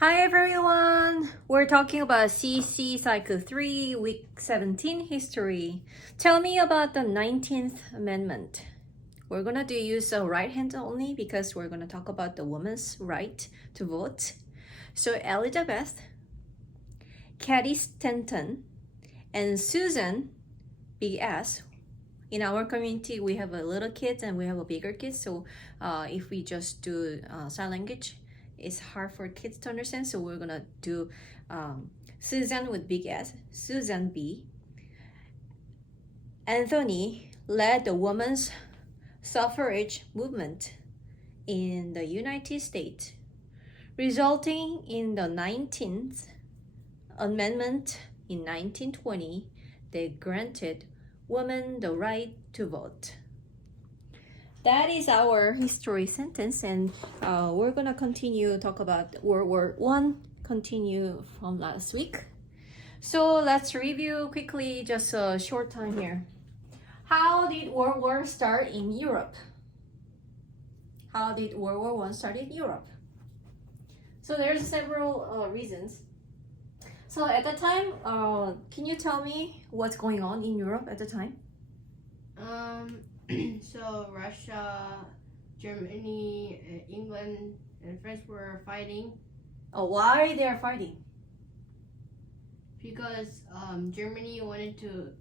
Hi everyone! We're talking about CC Cycle 3, Week 17 History. Tell me about the 19th Amendment. We're gonna use a right hand only because we're gonna talk about the woman's right to vote. So Elizabeth, Katie Stanton, and Susan, big S. In our community, we have a little kids and we have a bigger kids. So if we just do sign language, it's hard for kids to understand, so we're gonna do Susan with big S, Susan B. Anthony led the women's suffrage movement in the United States, resulting in the 19th Amendment in 1920 that granted women the right to vote. That is our history sentence, and we're gonna continue talk about World War I, continue from last week. So let's review quickly, just a short time here. How did World War start in Europe? How did World War I start in Europe? So there's several reasons. So at the time, can you tell me what's going on in Europe at the time? So Russia, Germany, England, and France were fighting. Oh, why they are fighting? Because Germany wanted to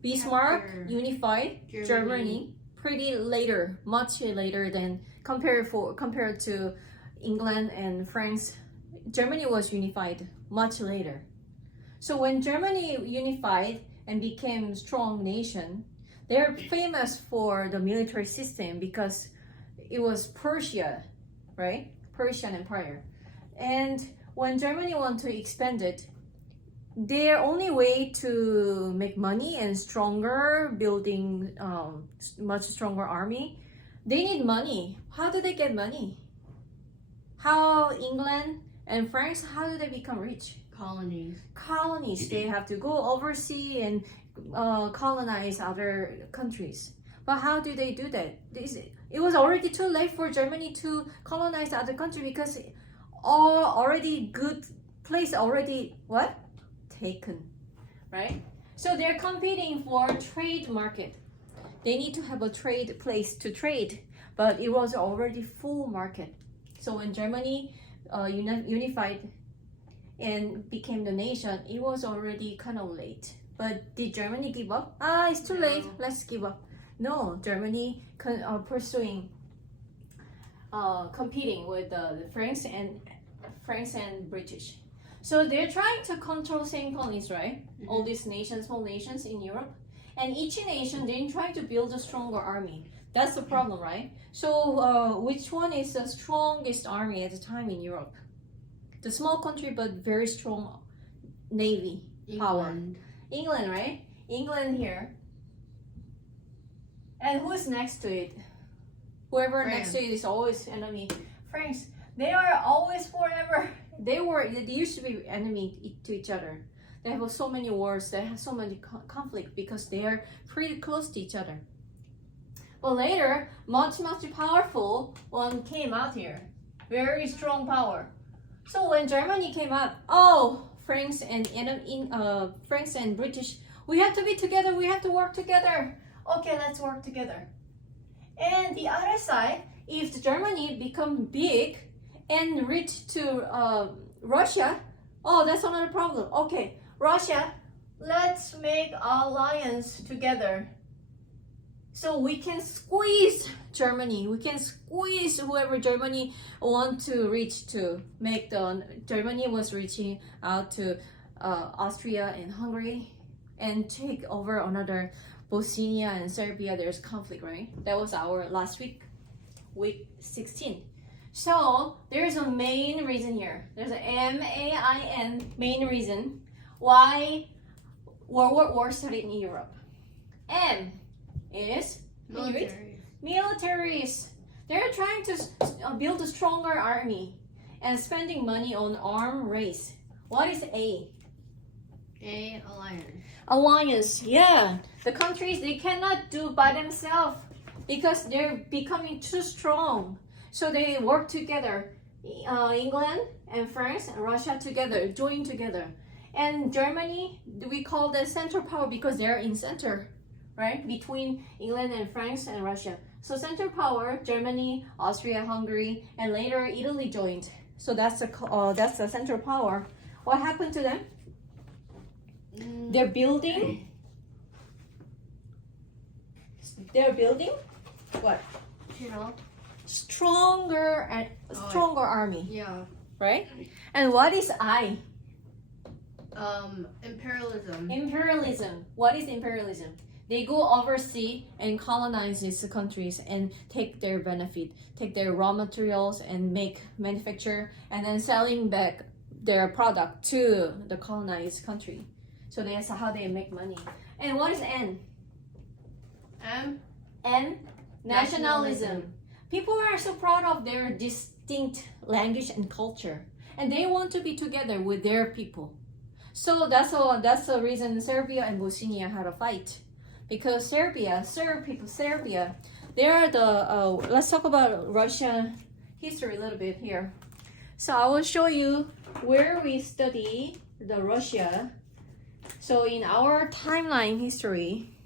Bismarck capture unified Germany pretty later, much later than compared to England and France. Germany was unified much later. So when Germany unified and became a strong nation, they're famous for the military system because it was Persia, right? Persian Empire. And when Germany wanted to expand it, their only way to make money and stronger, building much stronger army, they need money. How do they get money? How England and France, how do they become rich? Colonies. They have to go overseas and colonize other countries. But how do they do that? It was already too late for Germany to colonize other countries because all already good place already what? Taken, right? So they're competing for trade market. They need to have a trade place to trade, but it was already full market. So when Germany unified and became the nation, it was already kind of late. But did Germany give up? It's too late, let's give up. No, Germany pursuing competing with the France and British. So they're trying to control same colonies, right? Mm-hmm. All these nations, small nations in Europe, and each nation they're trying to build a stronger army. That's the problem, right? So which one is the strongest army at the time in Europe? The small country but very strong navy power. England, right? England here. And who's next to it? Whoever France. Next to it is always enemy. France. They are always forever. They used to be enemy to each other. They have so many wars. They have so many conflict because they are pretty close to each other. But later, much powerful one came out here. Very strong power. So when Germany came out, France and British, we have to be together. We have to work together. Okay, let's work together. And the other side, if Germany become big and reach to Russia, that's another problem. Okay, Russia, let's make alliance together. So we can squeeze Germany. We can squeeze whoever Germany want to reach to. Germany was reaching out to Austria and Hungary and take over another Bosnia and Serbia. There's conflict, right? That was our last week 16. So there's a main reason here. There's a MAIN main reason why World War started in Europe. M is militaries. They're trying to build a stronger army and spending money on arm race. What is A? Alliance. Alliance, yeah. The countries, they cannot do by themselves because they're becoming too strong. So they work together England and France and Russia together, joined together. And Germany, we call the central power because they're in center, right? Between England and France and Russia. So central power, Germany, Austria, Hungary, and later Italy joined. So that's the central power. What happened to them? They're building what? You know? Stronger army, Yeah. right? And what is I? Imperialism. Imperialism. What is imperialism? They go overseas and colonize these countries and take their benefit, take their raw materials and manufacture, and then selling back their product to the colonized country. So that's how they make money. And what is N? N? Nationalism. People are so proud of their distinct language and culture, and they want to be together with their people. So that's the reason Serbia and Bosnia had a fight, because Serbia, they are the. Let's talk about Russian history a little bit here. So I will show you where we study the Russia. So in our timeline history,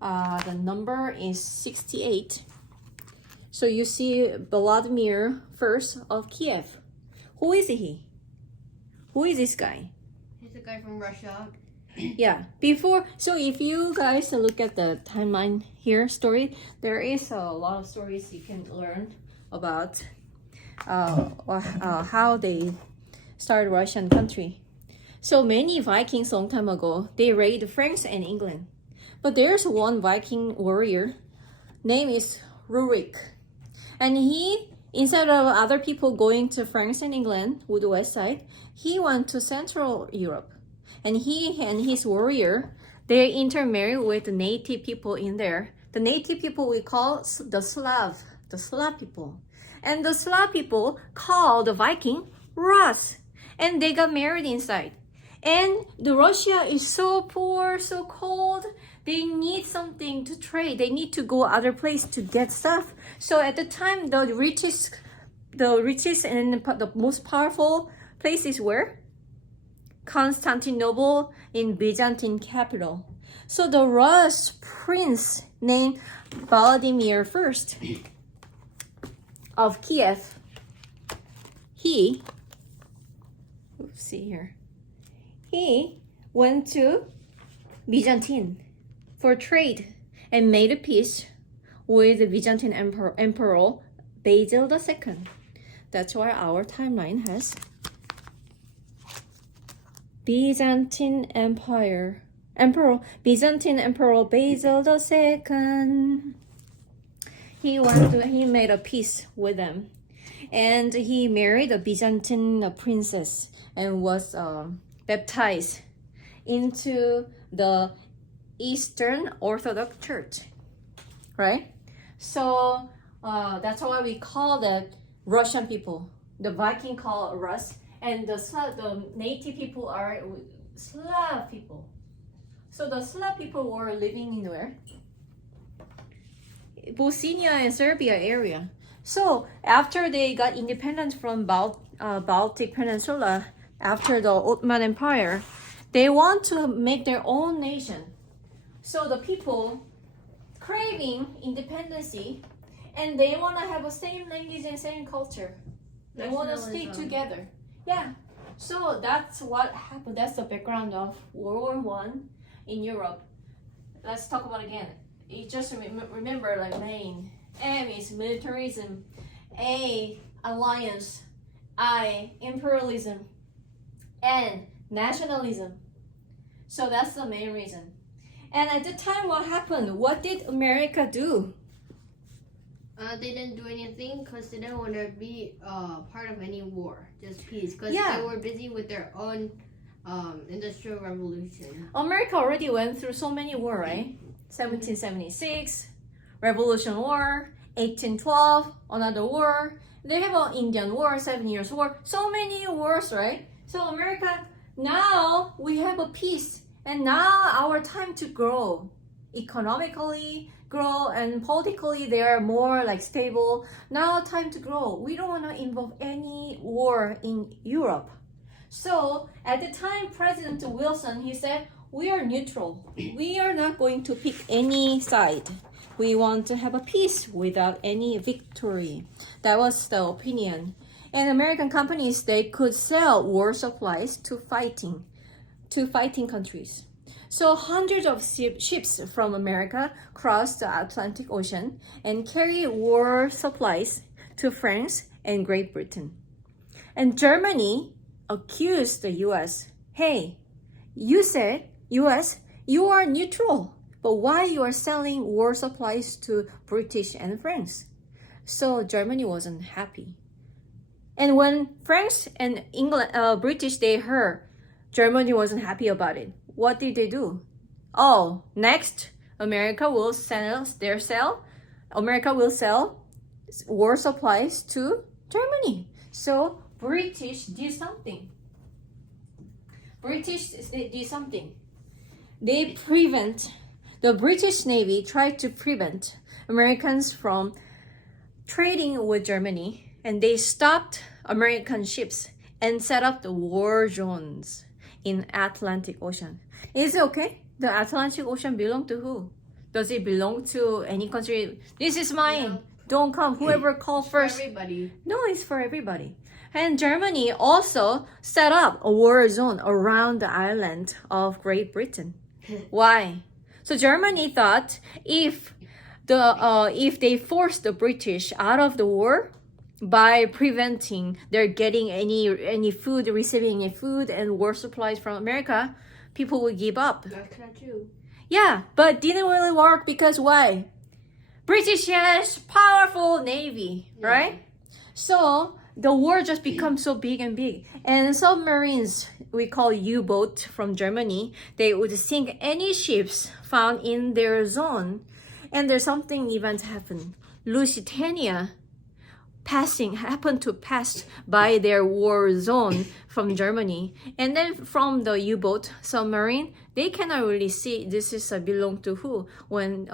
the number is 68. So you see Vladimir I of Kiev. Who is he? Who is this guy? He's a guy from Russia. Yeah, so if you guys look at the timeline here story, there is a lot of stories you can learn about how they started Russian country. So many Vikings long time ago, they raided France and England. But there's one Viking warrior, name is Rurik. And he, instead of other people going to France and England with the west side, he went to Central Europe. And he and his warrior, they intermarried with the native people in there. The native people we call the Slav people. And the Slav people call the Viking Rus. And they got married inside. And the Russia is so poor, so cold. They need something to trade. They need to go other place to get stuff. So at the time, the richest and the most powerful place is where? Constantinople in Byzantine capital. So the Rus prince named Vladimir I of Kiev, he went to Byzantine for trade and made a peace with the Byzantine Emperor Basil II. That's why our timeline has Byzantine Emperor Basil II. He made a peace with them, and he married a Byzantine princess and was baptized into the Eastern Orthodox Church, right? So that's why we call the Russian people. The Viking call Rus, and the native people are Slav people. So the Slav people were living in where? Bosnia and Serbia area. So after they got independence from Baltic Peninsula, after the Ottoman Empire, they want to make their own nation. So the people craving independency, and they want to have the same language and same culture. They want to stay together. Yeah. So that's what happened. That's the background of World War I in Europe. Let's talk about it again. You just remember like main. M is militarism. A, alliance. I, imperialism. N, nationalism. So that's the main reason. And at the time, what happened? What did America do? They didn't do anything because they didn't want to be part of any war, just peace. Because Yeah. they were busy with their own industrial revolution. America already went through so many wars, right? 1776, Revolution War, 1812, another war. They have an Indian War, 7 Years War. So many wars, right? So America, now we have a peace. And now our time to grow economically, grow, and politically they are more like stable. Now time to grow. We don't want to involve any war in Europe. So at the time, President Wilson, he said, we are neutral. We are not going to pick any side. We want to have a peace without any victory. That was the opinion. And American companies, they could sell war supplies to fighting countries. So hundreds of ships from America crossed the Atlantic Ocean and carried war supplies to France and Great Britain. And Germany accused the US, hey, you said, US, you are neutral, but why you are selling war supplies to British and France? So Germany wasn't happy. And when France and British, they heard Germany wasn't happy about it, what did they do? Oh, next, America will sell war supplies to Germany. So British did something. The British Navy tried to prevent Americans from trading with Germany, and they stopped American ships and set up the war zones in Atlantic Ocean. Is it okay? The Atlantic Ocean belong to who? Does it belong to any country? This is mine. No. Don't come. Whoever calls first. For everybody. No, it's for everybody. And Germany also set up a war zone around the island of Great Britain. Why? So Germany thought if they forced the British out of the war by preventing their getting any food, receiving any food and war supplies from America, people would give up. That's not true. Yeah, but didn't really work because why? British has powerful navy, right? So the war just becomes so big and big. And submarines, we call U-boat from Germany, they would sink any ships found in their zone. And there's something event happened. Lusitania happened to pass by their war zone from Germany. And then from the U-boat submarine, they cannot really see this is belong to who. When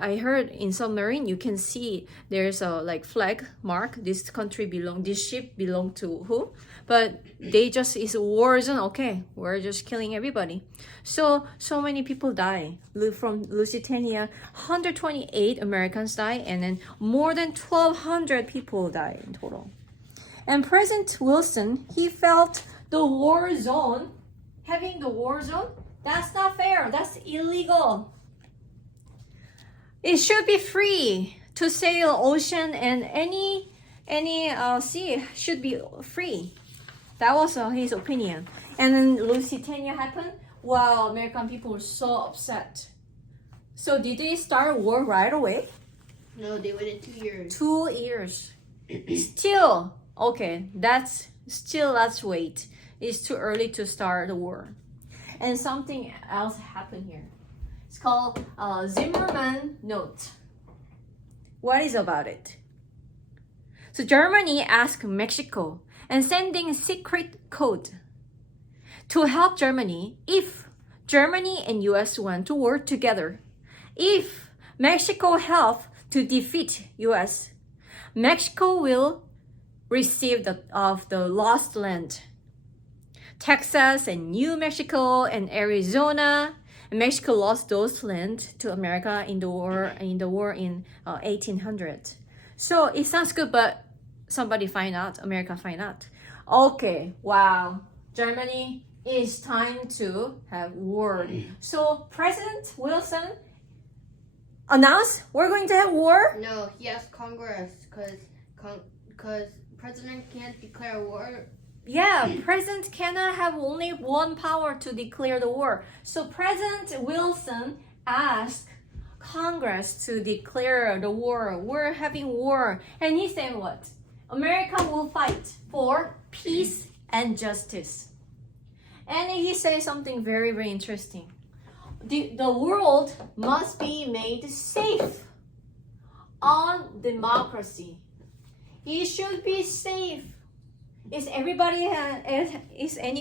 I heard in submarine, you can see there's a like flag mark. This ship belong to who? But they just is a war zone. Okay, we're just killing everybody. So many people die from Lusitania. 128 Americans die, and then more than 1,200 people die in total. And President Wilson, he felt the war zone, having the war zone, that's not fair. That's illegal. It should be free to sail ocean, and any sea should be free. That was his opinion. And then Lusitania happened. Wow, American people were so upset. So did they start war right away? No, they waited 2 years. 2 years. Still, okay, let's wait. It's too early to start the war. And something else happened here. It's called Zimmermann Note. What is about it? So Germany asked Mexico and sending a secret code to help Germany if Germany and US went to war together. If Mexico helped to defeat US, Mexico will receive the lost land. Texas and New Mexico and Arizona. And Mexico lost those land to America in the war in 1800. So it sounds good, but America find out. Okay, wow, Germany, it's time to have war. So President Wilson announced we're going to have war? No, he asked Congress because President can't declare war. Yeah, President cannot have only one power to declare the war. So President Wilson asked Congress to declare the war. We're having war. And he said what? America will fight for peace and justice. And he said something very, very interesting. The world must be made safe on democracy. It should be safe. Is any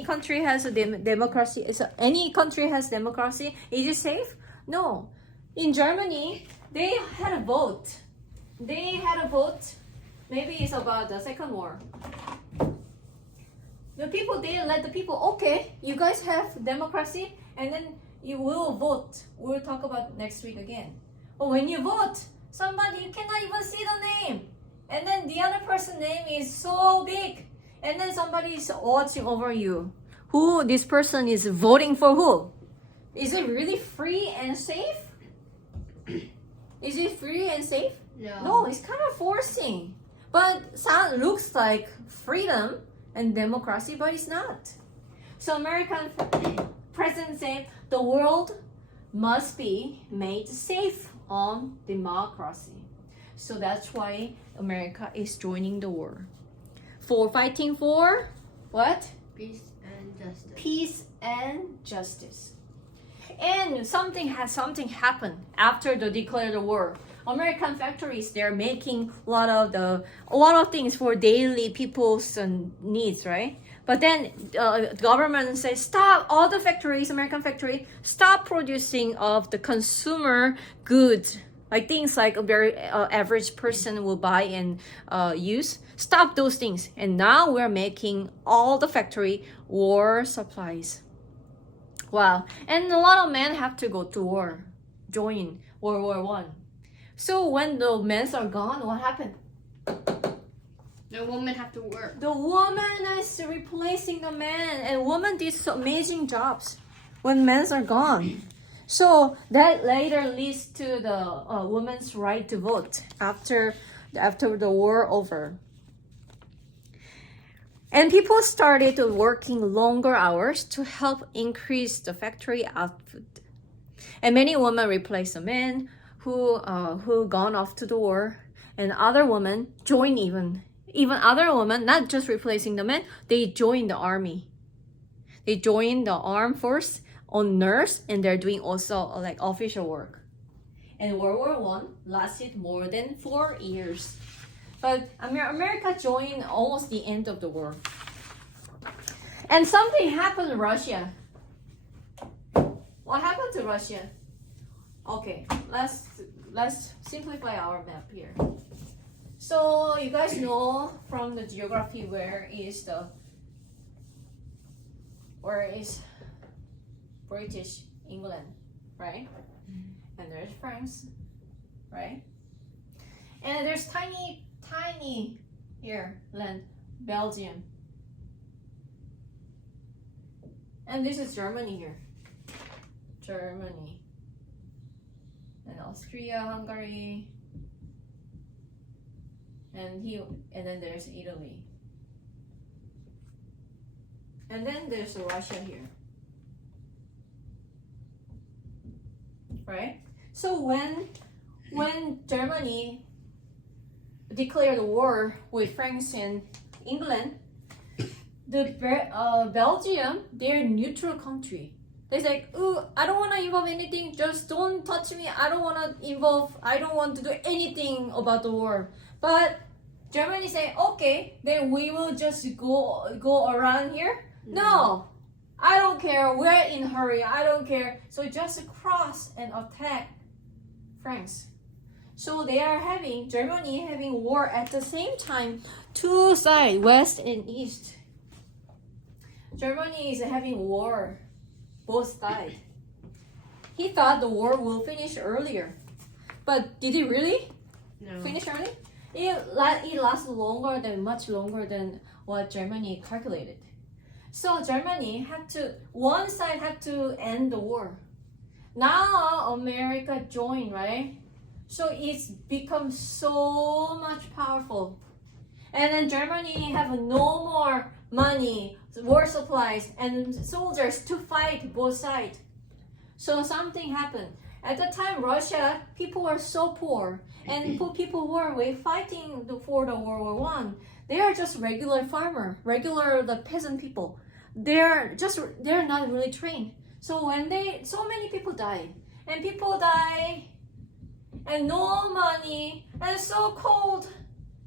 country has a democracy? Is any country has democracy? Is it safe? No. in Germany, they had a vote. They had a vote. Maybe it's about the Second War. The people, they let the people, okay, you guys have democracy, and then you will vote. We'll talk about next week again. But when you vote, somebody, you cannot even see the name. And then the other person's name is so big. And then somebody is watching over you. Who this person is voting for who? Is it really free and safe? Is it free and safe? No, it's kind of forcing. But it looks like freedom and democracy, but it's not. So American president said the world must be made safe on democracy. So that's why America is joining the war. For fighting for what? Peace and justice. Peace and justice. And something happened after the declared war. American factories, they're making a lot of things for daily people's needs, right? But then the government says, stop all the factories, American factory, stop producing of the consumer goods, like things like a very average person will buy and use. Stop those things. And now we're making all the factory war supplies. Wow. And a lot of men have to go to war, join World War I. So when the men are gone, what happened? The women have to work. The woman is replacing the man, and women did some amazing jobs when men are gone. So that later leads to the women's right to vote after the war over. And people started working longer hours to help increase the factory output. And many women replaced the men who gone off to the war, and other women joined even other women, not just replacing the men, they joined the army. They joined the armed force on nurse, and they're doing also like official work. And World War I lasted more than 4 years. But America joined almost the end of the war. And something happened to Russia. What happened to Russia? Okay, let's simplify our map here. So you guys know from the geography where is British England, right? And there's France, right? And there's tiny here land, Belgium. And this is Germany here. Germany. And Austria, Hungary. And then there's Italy. And then there's Russia here. Right? So when Germany declared war with France and England, the Belgium, they're a neutral country. They say, "Ooh, I don't want to involve anything. Just don't touch me. I don't want to do anything about the war." But Germany say, "Okay, then we will just go around here." No, I don't care. We're in a hurry. I don't care. So just cross and attack France. So Germany having war at the same time, two sides, west and east. Germany is having war, both sides. He thought the war will finish earlier. But did it really finish early? It lasted much longer than what Germany calculated. So Germany one side had to end the war. Now America joined, right? So it's become so much powerful. And then Germany have no more money, war supplies, and soldiers to fight both sides. So something happened. At the time, Russia, people were so poor. And people who were fighting for the World War I, they are just regular farmer, the peasant people. They're not really trained. So so many people died. And people die, and no money, and so cold,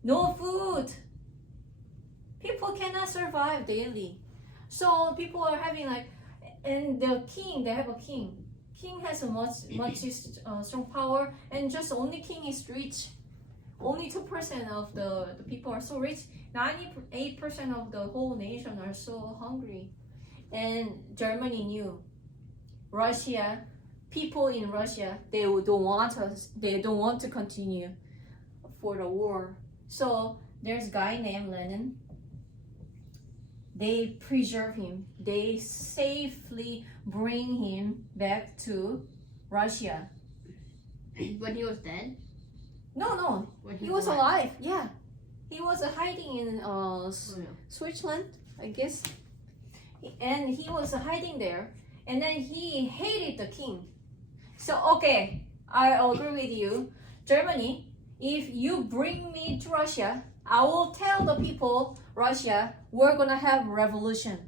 no food. People cannot survive daily. So people are having and the king, they have a king. King has a much strong power, and just only king is rich. Only 2% of the people are so rich. 98% of the whole nation are so hungry. And Germany knew. Russia, people in Russia, they don't want to continue for the war. So there's a guy named Lenin. They preserve him. They safely bring him back to Russia. When he was dead? No. When He was alive. Yeah. He was hiding in yeah. Switzerland, I guess. And he was hiding there. And then he hated the king. So, okay, I agree with you. Germany, if you bring me to Russia, I will tell the people, Russia, we're gonna have revolution.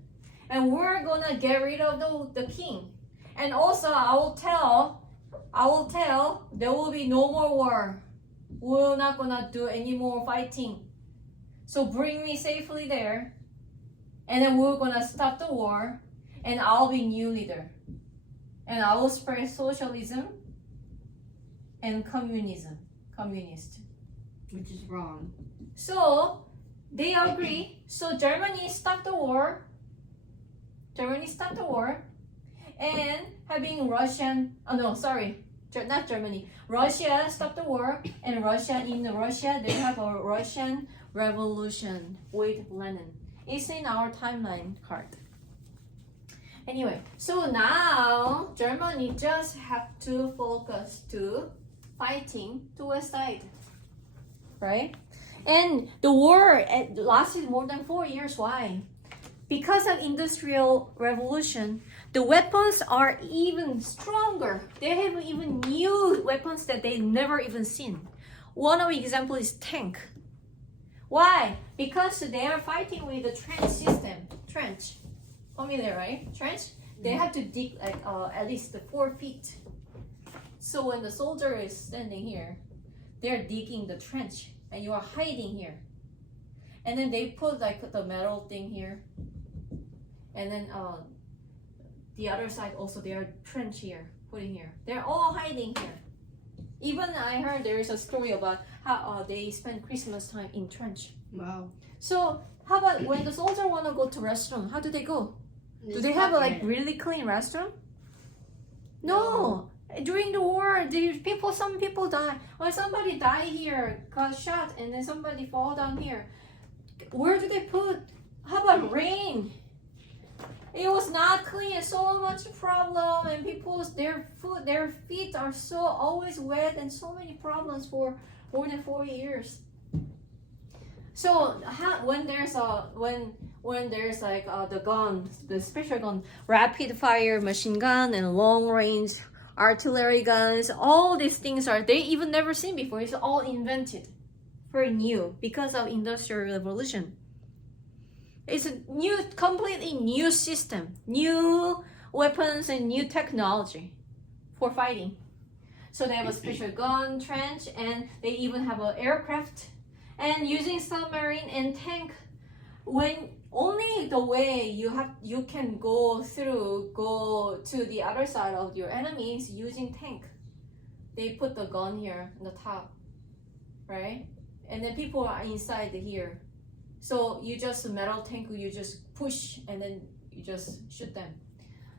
And we're gonna get rid of the king. And also, I will tell there will be no more war. We're not gonna do any more fighting. So bring me safely there. And then we're gonna stop the war. And I'll be new leader. And I will spread socialism and communist. Which is wrong. So they agree. So Germany stopped the war. And having not Germany. Russia stopped the war, and in Russia they have a Russian revolution with Lenin. It's in our timeline card. Anyway, so now Germany just have to focus to fighting to West side, right? And the war lasted more than 4 years. Why? Because of Industrial Revolution, the weapons are even stronger. They have even new weapons that they never even seen. One of the example is tank. Why? Because they are fighting with the trench system. Trench. Familiar, right? Trench. They have to dig like at least 4 feet. So when the soldier is standing here, they're digging the trench, and you are hiding here. And then they put like the metal thing here, and then the other side also they are trench here, putting here. They're all hiding here. Even I heard there is a story about how they spend Christmas time in trench. Wow. So how about when the soldier want to go to restroom? How do they go? Do they have a like really clean restroom? No. During the war, some people die. When somebody died here, got shot, and then somebody fall down here. Where do they put? How about rain? It was not clean, so much problem, and their feet are so always wet, and so many problems for more than 4 years. So when there's like the gun, the special gun, rapid fire machine gun and long range artillery guns, all these things they even never seen before. It's all invented, very new because of Industrial Revolution. It's a completely new system, new weapons and new technology for fighting. So they have a special gun, trench, and they even have an aircraft. And using submarine and tank, when only the way you can go to the other side of your enemies using tank. They put the gun here on the top, right? And then people are inside here. So you just metal tank, you just push and then you just shoot them.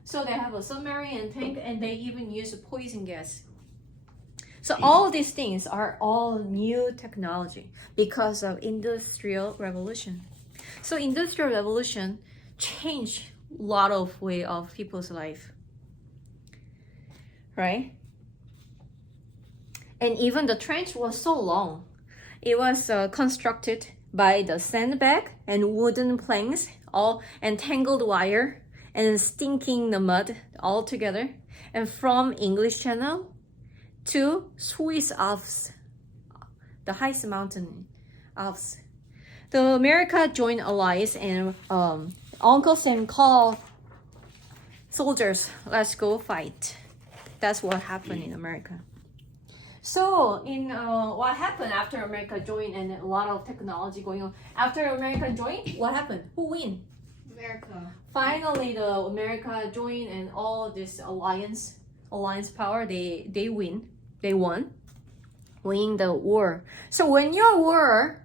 So they have a submarine and tank, and they even use poison gas. So all these things are all new technology because of Industrial Revolution. So Industrial Revolution changed a lot of way of people's life, right? And even the trench was so long. It was constructed by the sandbag and wooden planks, all and tangled wire and stinking the mud all together. And from English Channel to Swiss Alps, the highest mountain Alps. The America joined allies, and Uncle Sam called soldiers, let's go fight. That's what happened in America. So in what happened after America joined and a lot of technology going on. After America joined, what happened? Who win? America. Finally, the America joined and all this alliance alliance power, they win. They won the war. So when you're war,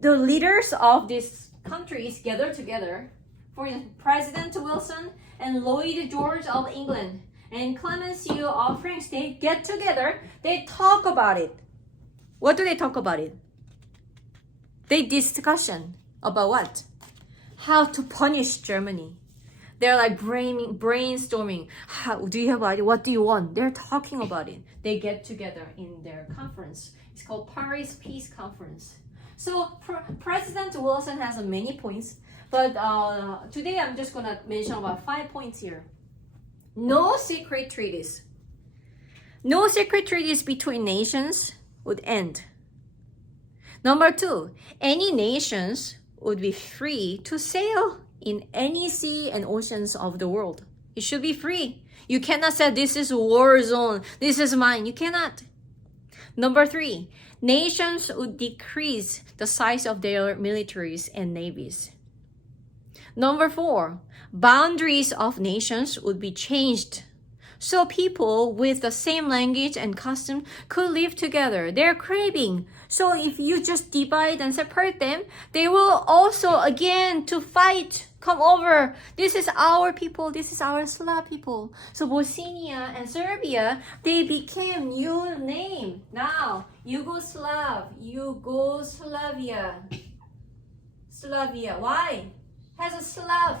the leaders of these countries gather together. For instance, President Wilson and Lloyd George of England and Clemenceau of France, they get together, they talk about it. What do they talk about it? They discussion about what? How to punish Germany. They're like brainstorming. How do you have idea? What do you want? They're talking about it. They get together in their conference. It's called Paris Peace Conference. So President Wilson has many points, but today I'm just gonna mention about 5 points here. No secret treaties. No secret treaties between nations would end. Number 2, any nations would be free to sail in any sea and oceans of the world. It should be free. You cannot say this is war zone, this is mine. You cannot. Number 3, nations would decrease the size of their militaries and navies. Number 4, boundaries of nations would be changed. So people with the same language and custom could live together. They're craving. So if you just divide and separate them, they will also again to fight, come over. This is our people. This is our Slav people. So Bosnia and Serbia, they became new name. Now, Yugoslavia. Slavia. Why? Has a Slav.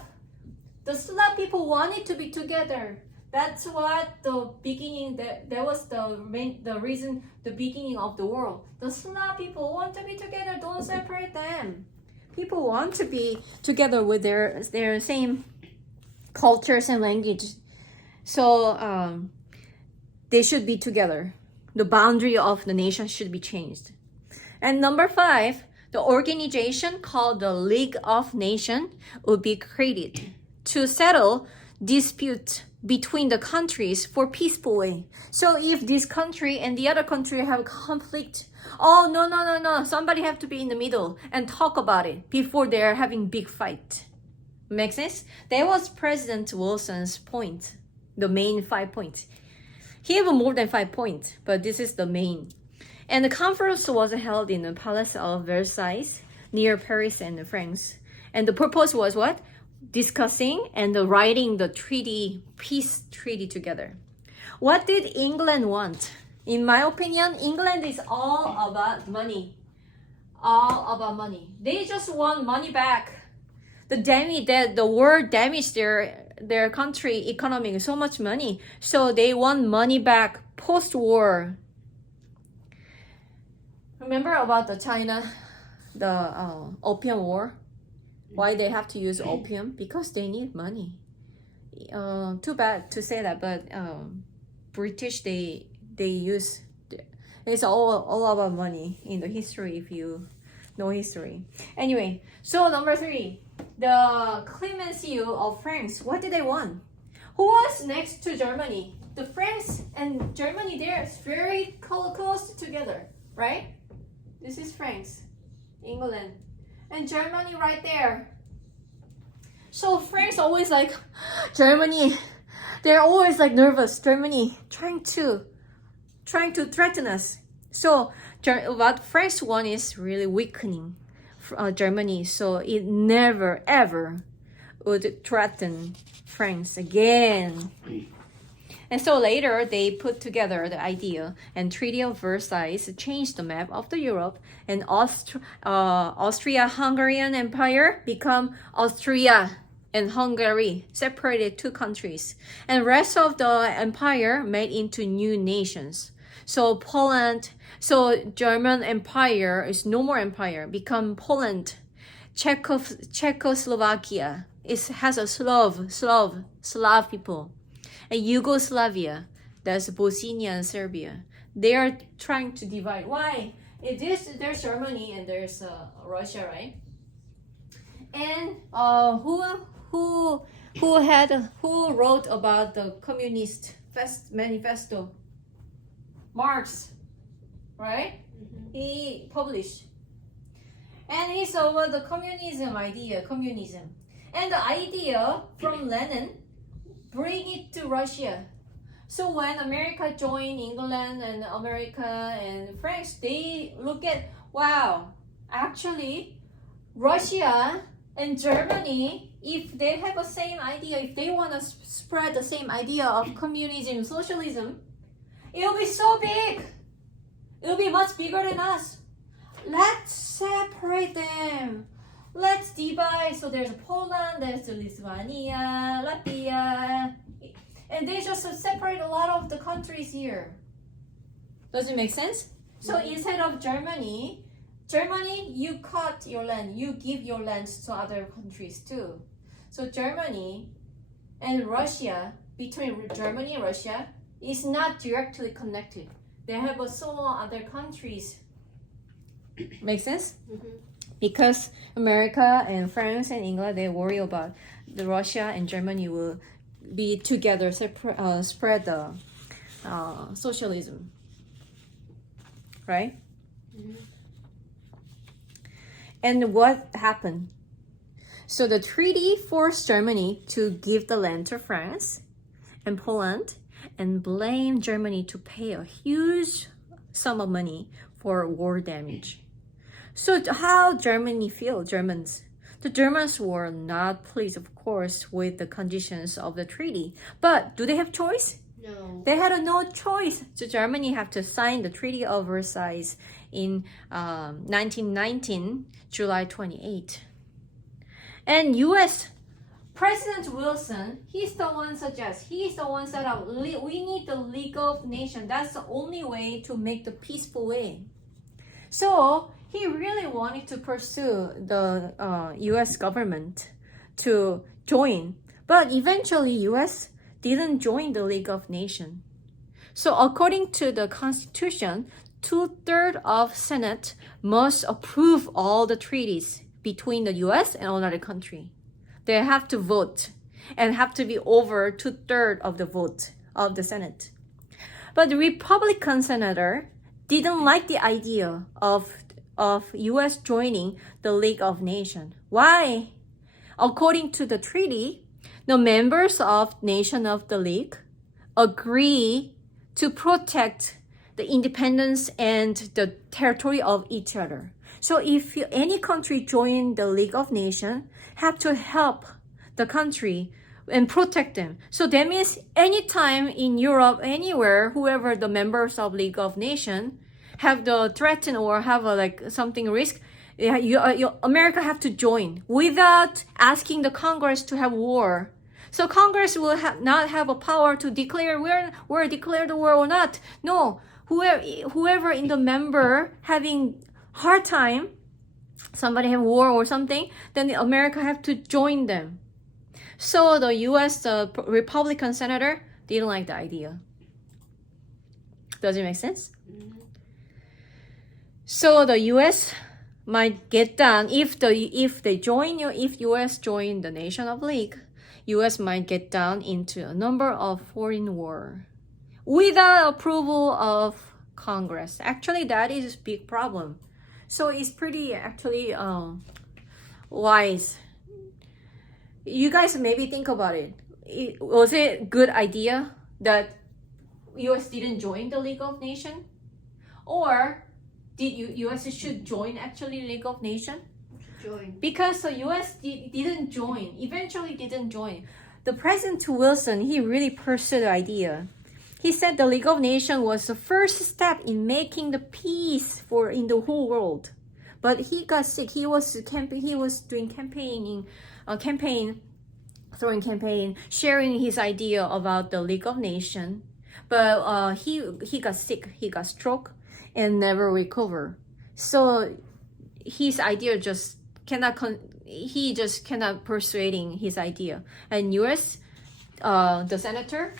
The Slav people wanted to be together. That's what the beginning, that was the reason, the beginning of the world. The Slav people want to be together, don't separate them. People want to be together with their same cultures and language. So they should be together. The boundary of the nation should be changed. And number 5, the organization called the League of Nations would be created to settle dispute between the countries for peaceful way. So if this country and the other country have conflict, oh no, somebody have to be in the middle and talk about it before they're having big fight. Make sense? That was President Wilson's point, the main 5 points. He have more than 5 points, but this is the main. And the conference was held in the Palace of Versailles near Paris and France. And the purpose was what? Discussing and writing the peace treaty together. What did England want? In my opinion, England is all about money. All about money. They just want money back. The war damaged their country economy so much money. So they want money back post-war. Remember about the China, the Opium War? Why they have to use opium? Because they need money. Too bad to say that, but British they use, it's all about money in the history if you know history. Anyway, so number 3, the Clemenceau of France. What did they want? Who was next to Germany? The France and Germany, they're very close together, right? This is France, England. And Germany right there. So France always like, Germany, they're always like nervous. Germany trying to threaten us. So what France want is really weakening Germany. So it never ever would threaten France again. And so later they put together the idea, and Treaty of Versailles changed the map of the Europe, and Austria-Hungarian Empire become Austria and Hungary, separated 2 countries, and rest of the empire made into new nations. So Poland, so German Empire is no more empire, become Poland. Czechoslovakia has a Slav people. And Yugoslavia, that's Bosnia and Serbia. They are trying to divide. Why? There's Germany and there's Russia, right? And who wrote about the Communist Manifesto? Marx, right? Mm-hmm. He published. And he's over the communism. And the idea from Lenin, bring it to Russia. So when America joined England and America and France, they look at, wow, actually Russia and Germany, if they have the same idea, if they want to spread the same idea of communism, socialism, it'll be so big. It'll be much bigger than us. Let's separate them. Let's divide. So there's Poland, there's Lithuania, Latvia, and they just separate a lot of the countries here. Does it make sense? So instead of Germany, you cut your land, you give your land to other countries too. So Germany and Russia, between Germany and Russia, is not directly connected. They have so other countries. Make sense? Mm-hmm. Because America and France and England, they worry about the Russia and Germany will be together, spread the socialism, right? Mm-hmm. And what happened? So the treaty forced Germany to give the land to France and Poland and blame Germany to pay a huge sum of money for war damage. So how Germany feel, Germans? The Germans were not pleased, of course, with the conditions of the treaty. But do they have choice? No. They had no choice. So Germany had to sign the Treaty of Versailles in 1919, July 28. And U.S. President Wilson, he's the one set up, we need the League of Nations. That's the only way to make the peaceful way. So he really wanted to pursue the U.S. government to join. But eventually U.S. didn't join the League of Nations. So according to the Constitution, 2/3 of Senate must approve all the treaties between the U.S. and another country. They have to vote and have to be over 2/3 of the vote of the Senate. But the Republican senator didn't like the idea of U.S. joining the League of Nations. Why? According to the treaty, the members of nation of the League agree to protect the independence and the territory of each other. So if any country join the League of Nations, have to help the country and protect them. So that means anytime in Europe, anywhere, whoever the members of League of Nations have the threaten or have something risk, America have to join without asking the Congress to have war. So Congress will not have a power to declare we're declare the war or not. No, whoever in the member having hard time, somebody have war or something, then America have to join them. So the U.S. Republican senator didn't like the idea. Does it make sense? Mm-hmm. So the U.S. might get down if U.S. join the Nation of League, U.S. might get down into a number of foreign war without approval of Congress. Actually, that is a big problem. So it's pretty actually wise. You guys maybe think about it. Was it a good idea that U.S. didn't join the League of Nations? Or did U.S. should join actually League of Nations? Join. Because the U.S. didn't join, eventually didn't join. The President Wilson, he really pursued the idea. He said the League of Nations was the first step in making the peace in the whole world. But he got sick. He was doing campaign, sharing his idea about the League of Nations. But he got sick. He got stroke and never recovered. So his idea just cannot persuading his idea. And U.S. The senator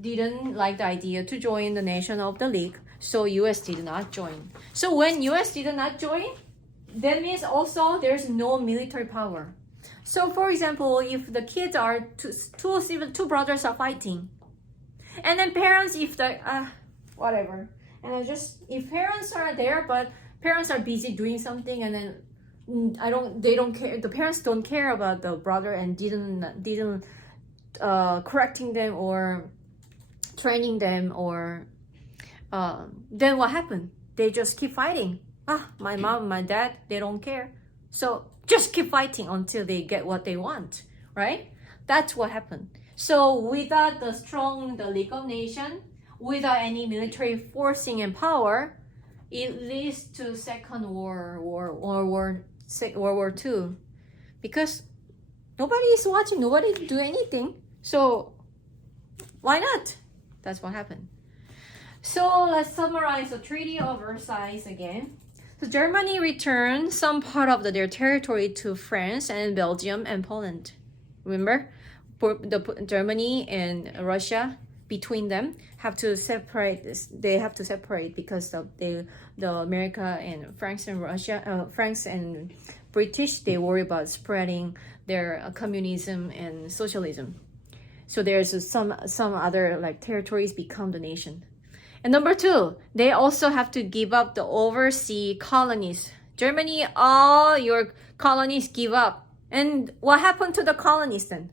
didn't like the idea to join the nation of the League, so U.S. did not join. So when U.S. did not join, that means also there's no military power. So for example, if the kids are two brothers are fighting, and then parents, if whatever, and then if parents are there, but parents are busy doing something, and then they don't care. The parents don't care about the brother and didn't correcting them or training them, or then what happened? They just keep fighting. My mom, my dad, they don't care. So just keep fighting until they get what they want, right? That's what happened. So without the League of Nations, without any military forcing and power, it leads to Second World War II, because nobody is watching, nobody do anything. So why not? That's what happened. So let's summarize the Treaty of Versailles again. So Germany returned some part of their territory to France and Belgium and Poland. Remember, Germany and Russia, between them, have to separate. They have to separate because of the America and France and Russia, France and British. They worry about spreading their communism and socialism. So there's some other like territories become the nation. And number 2, they also have to give up the overseas colonies. Germany, all your colonies give up. And what happened to the colonies then?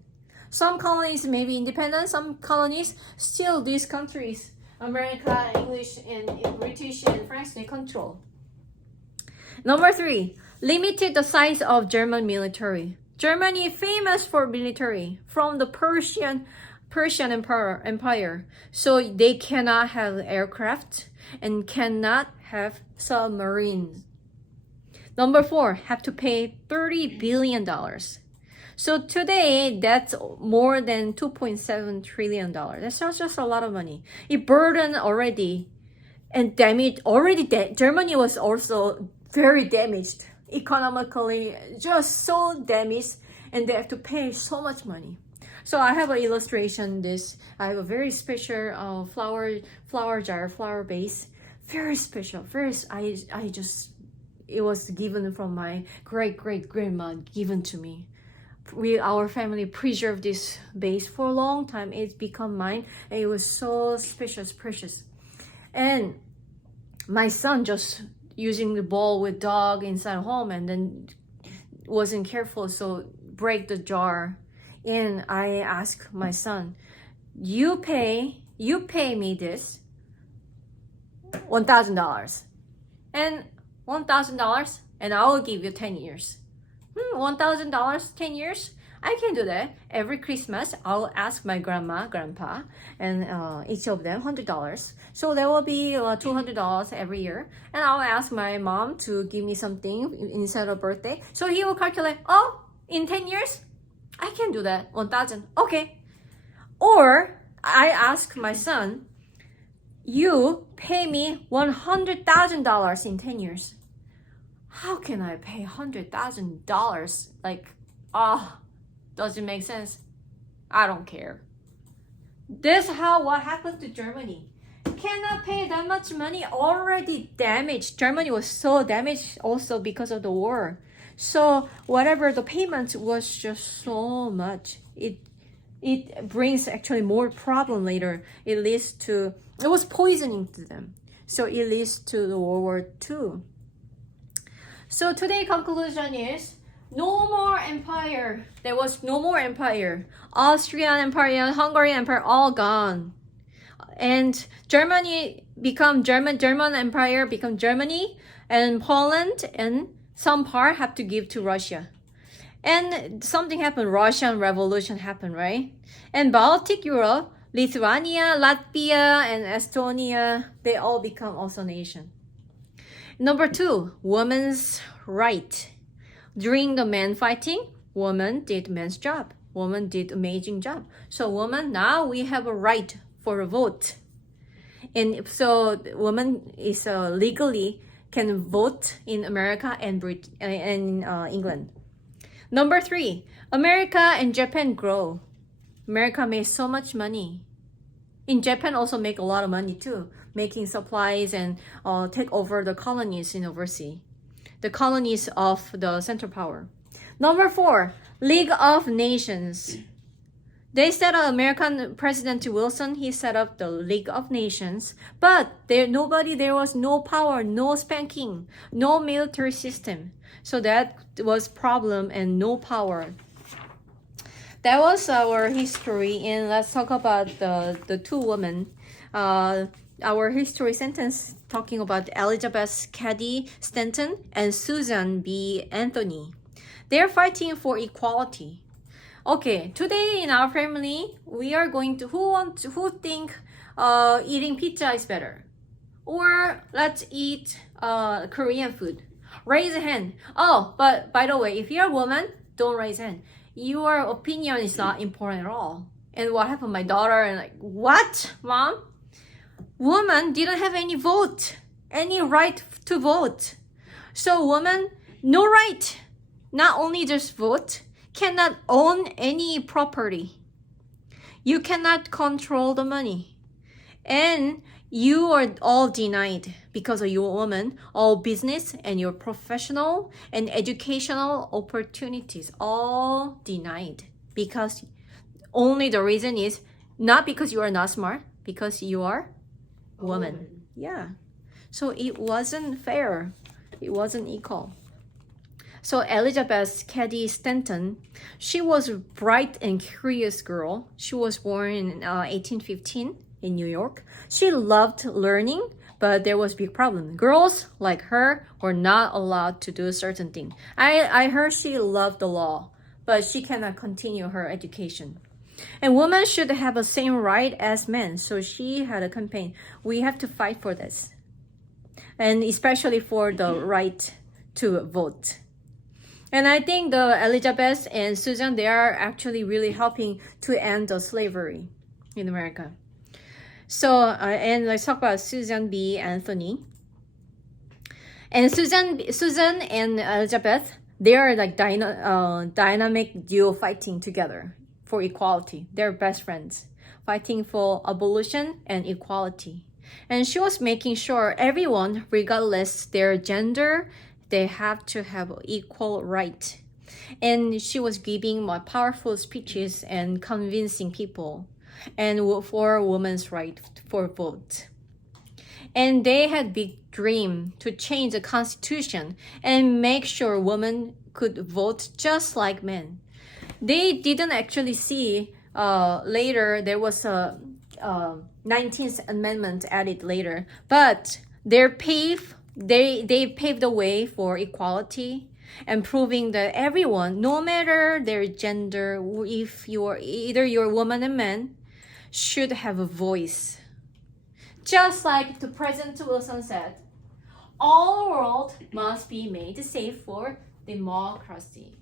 Some colonies may be independent, some colonies still these countries, America, English, and British, and France, they control. Number 3, limited the size of German military. Germany famous for military from the Persian Empire. So they cannot have aircraft and cannot have submarines. Number 4, have to pay $30 billion. So today, that's more than $2.7 trillion. That's just a lot of money. It burdened already and damaged. Germany was also very damaged. Economically, just so damaged, and they have to pay so much money. So I have an illustration. I have a very special flower jar, flower vase. Very special. It was given from my great grandma, given to me. Our family preserved this vase for a long time. It's become mine, and it was so special, precious. And my son just using the ball with dog inside home, and then wasn't careful, so break the jar. And I asked my son, you pay me this $1,000 and $1,000, and I will give you 10 years. $1,000, 10 years? I can do that. Every Christmas, I'll ask my grandma, grandpa, and each of them $100. So there will be $200 every year. And I'll ask my mom to give me something instead of birthday. So he will calculate, in 10 years, I can do that, 1,000. Okay. Or I ask my son, you pay me $100,000 in 10 years. How can I pay $100,000? Doesn't make sense. I don't care. This is what happened to Germany. Cannot pay that much money, already damaged. Germany was so damaged also because of the war. So whatever the payment was just so much. It brings actually more problem later. It was poisoning to them. So it leads to the World War II. So today's conclusion is no more empire. There was no more empire. Austrian Empire, Hungarian Empire, all gone. And Germany become German Empire become Germany, and Poland and some part have to give to Russia. And something happened, Russian Revolution happened, right? And Baltic Europe, Lithuania, Latvia, and Estonia, they all become also nation. Number 2, women's right. During the men fighting, women did men's job. Women did amazing job. So women, now we have a right for a vote. And so women is legally can vote in America and England. Number 3, America and Japan grow. America made so much money. In Japan also make a lot of money too, making supplies and take over the colonies in overseas. The colonies of the Central Power. Number 4, League of Nations. They set up American President Wilson. He set up the League of Nations, but there was no power, no spanking, no military system. So that was problem and no power. that was our history, and let's talk about the two women. Our history sentence talking about Elizabeth Cady Stanton and Susan B. Anthony. They're fighting for equality. Okay, today in our family, we are going to who think eating pizza is better, or let's eat Korean food. Raise a hand. Oh, but by the way, if you're a woman, don't raise a hand. Your opinion is not important at all. And what happened? My daughter and like, what, mom? Woman didn't have any vote, any right to vote. So woman, no right. Not only just vote, cannot own any property. You cannot control the money. And you are all denied because of your woman, all business and your professional and educational opportunities, all denied. Because only the reason is not because you are not smart, because you are woman. Yeah. So it wasn't fair. It wasn't equal. So Elizabeth Cady Stanton, she was a bright and curious girl. She was born in 1815 in New York. She loved learning, but there was a big problem. Girls like her were not allowed to do certain things. I heard she loved the law, but she cannot continue her education. And women should have the same right as men. So she had a campaign. We have to fight for this. And especially for the right to vote. And I think the Elizabeth and Susan, they are actually really helping to end the slavery in America. So, and let's talk about Susan B. Anthony. And Susan and Elizabeth, they are like dynamic duo fighting together for equality. They're best friends, fighting for abolition and equality. And she was making sure everyone, regardless their gender, they have to have equal right. And she was giving more powerful speeches and convincing people and for women's right for vote. And they had big dream to change the constitution and make sure women could vote just like men. They didn't actually see later there was a 19th Amendment added later, but they paved the way for equality and proving that everyone, no matter their gender, if you're a woman and man, should have a voice. Just like the President Wilson said, all the world must be made safe for democracy.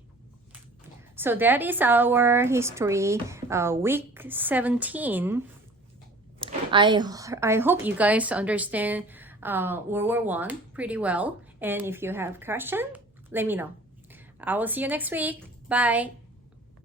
So that is our history, week 17. I hope you guys understand World War I pretty well. And if you have questions, let me know. I will see you next week. Bye.